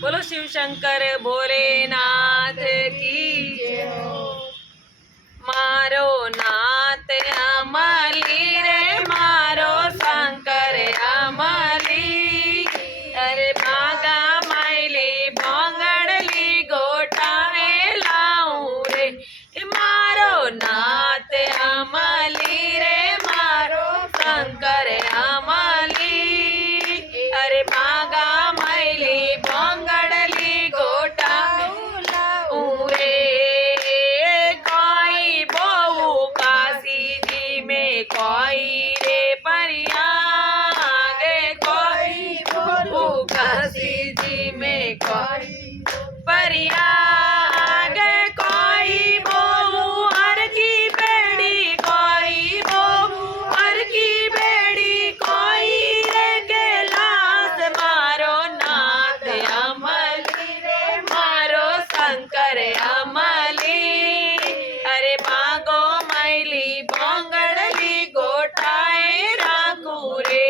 बोलो शिव शंकर भोलेनाथ की जय हो। मारो नाथ अमली रे मारो शंकर अमली। अरे भागा मैली भोंगड़ली गोटाए लाऊं रे मारो नाथ अमली रे मारो शंकर अमली। अरे भागा मैली भोंगड़ली गोटाए लाऊं रे। कोई बहू काशी जी में कोई रे परिया गे कोई बहू काशी जी में कोई परिया गे कोई बहू हर की बेड़ी कोई बहू हर की बेड़ी कोई रे कैलाश मारो नाथ अमली रे मारो शंकर अमली। अरे भागो मैली भोंगड़ली गोटाए राखू रे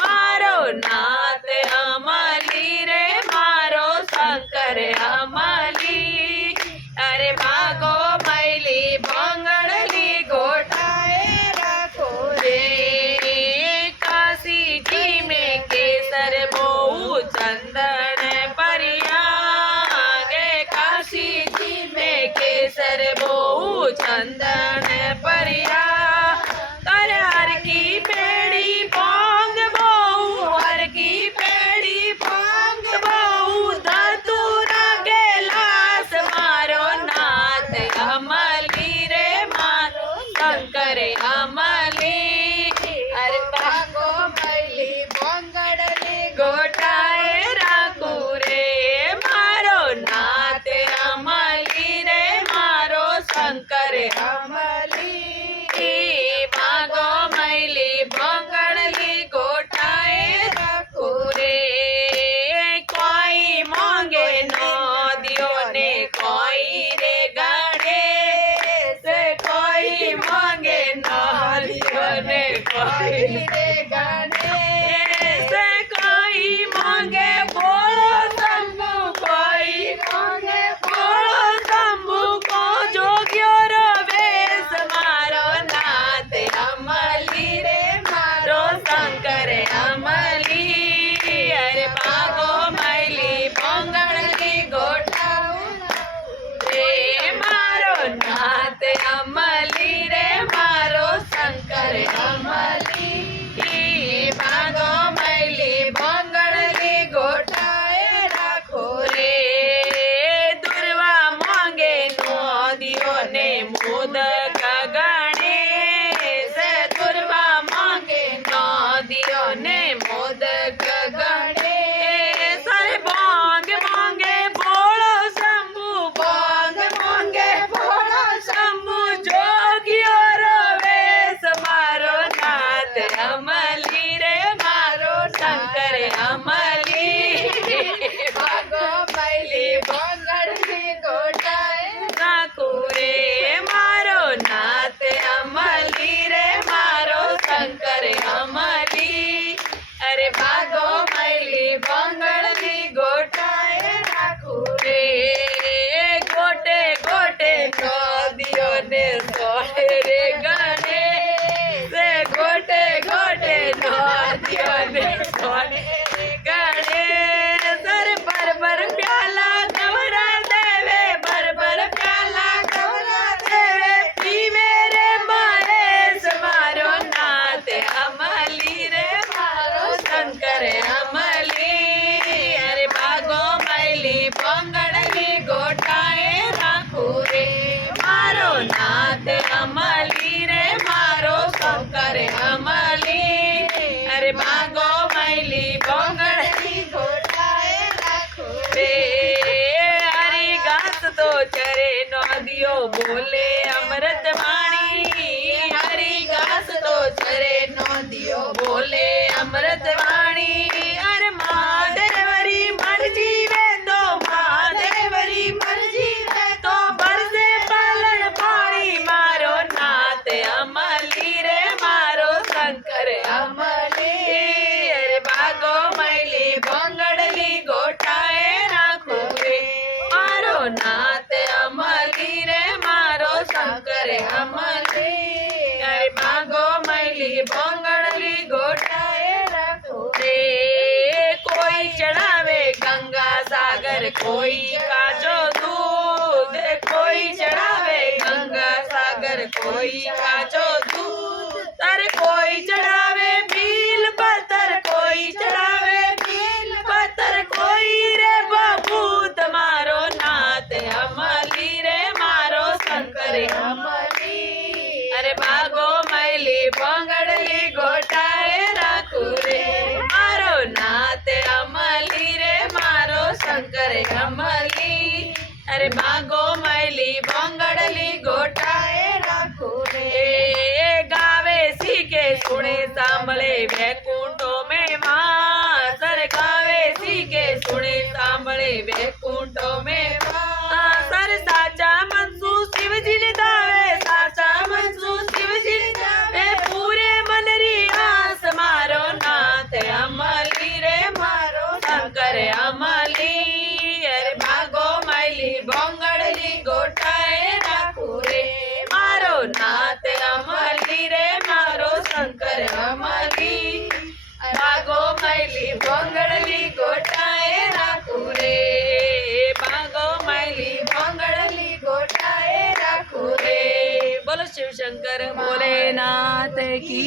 मारो नाथ अमली रे मारो शंकर अमली। अरे भागो मैली भोंगड़ली गोटाए राखो रे। काशी जी में केसर बहु चंदन परिया गे काशी जी में केसर बहु चंदन परिया। कर हर की पेड़ी पोंग बहु हर की पेड़ी पोंग बहु धतूरा कैलाश मारो नाथ अमली रे मारो शंकर अमली। अरे भागो मैली भोंगड़ली गोटाए राखू रे मारो नाथ अमली रे मारो शंकर अमली। भागो मैली भोंगड़ली गोटाए राखू रे। कोई मांगे नदियों ने कोई रे गणेश कोई मांगे नदियों ने कोई रे गणेश कोई मांगे बोलो शंभु कोई मांगे बोलो शंभु को जोगियो रो वेश मारो नाथ अमली रे मारो शंकर अमली। अरे भागो मैली भोंगड़ली गोटाऊ रे मारो नाथ अमली रे मारो शंकर अमली। भागो मैली भोंगड़ली गोटाए राखो रे। दुर्वा मांगे नदियों ने मोदक गणेश दुर्वा मांगे नदियों ने मोदक गणेश। अरे बांग मांगे बोलो शंभु बांग मांगे बोलो शंभु जोगियो रो वेश मारो नाथ अमली रे मारो शंकर अमली। भागो मैली भोंगड़ली गोटाए राखू रे मारो नाथ अमली रे मारो शंकर अमली। अरे भागो मैली भोंगड़ली गोटाए राखू रे। गोटे गोटे नदियों ने सोहे रे गणेश गोटे गोटे नदियों ने सोहे रे गणेश। अरे भर प्याला गवरा देवे भर प्याला गवरा देवे पीवे रे महेश मारो नाथ अमली रे मारो शंकर अमली। अरे भागो मैली भोंगड़ली गोटाए राखू रे मारो नाथ अमली रे मारो शंकर अमली। अरे भागो मैली भोंगड़ली गोटाए राखू रे। हरी घास तो चरे नदियों बोले अमृत वाणी हरी घास तो चरे नदियों बोले अमृत वाणी। अरे महादेवरी मर्जी वे तो महादेवरी मर्जी वे तो बरसे पालन पानी मारो नाथ अमली रे मारो शंकर अमली। अरे भागो मैली कोई काचो दूध, कोई चढ़ावे गंगा सागर, कोई काचो दूध, तर कोई चढ़ावे बील पत्थर, कोई चढ़ावे बील पत्थर, कोई रे बाबू तुम्हारो नाथ अमली रे मारो शंकर अमली। अरे भागो मैली बंगड़ली गोटाए राखू रे मारो नाथ अमली रे मारो शंकर अमली। अरे भागो मैली बंगड़ली गोटाए राखू रे। गावे सीखे सुने सांभळे वैकुंठो में मां, सर गावे सीखे सुने सांभळे वैकुंठो में मां, सर साचा मनसू शिवजी ने दावे, साचा मनसू शिवजी ने दावे, पूरे मन री आस मारो नाथ अमली रे मारो शंकर अमली। अरे भागो मैली बंगड़ली गोटाए राखू रे मारो नाथ अमली रे मारो शंकर अमली। भागो मैली बंगड़ली गोटाए राखू रे, भागो मैली बंगड़ली गोटाए राखू रे। बोलो शिव शंकर भोलेनाथ की।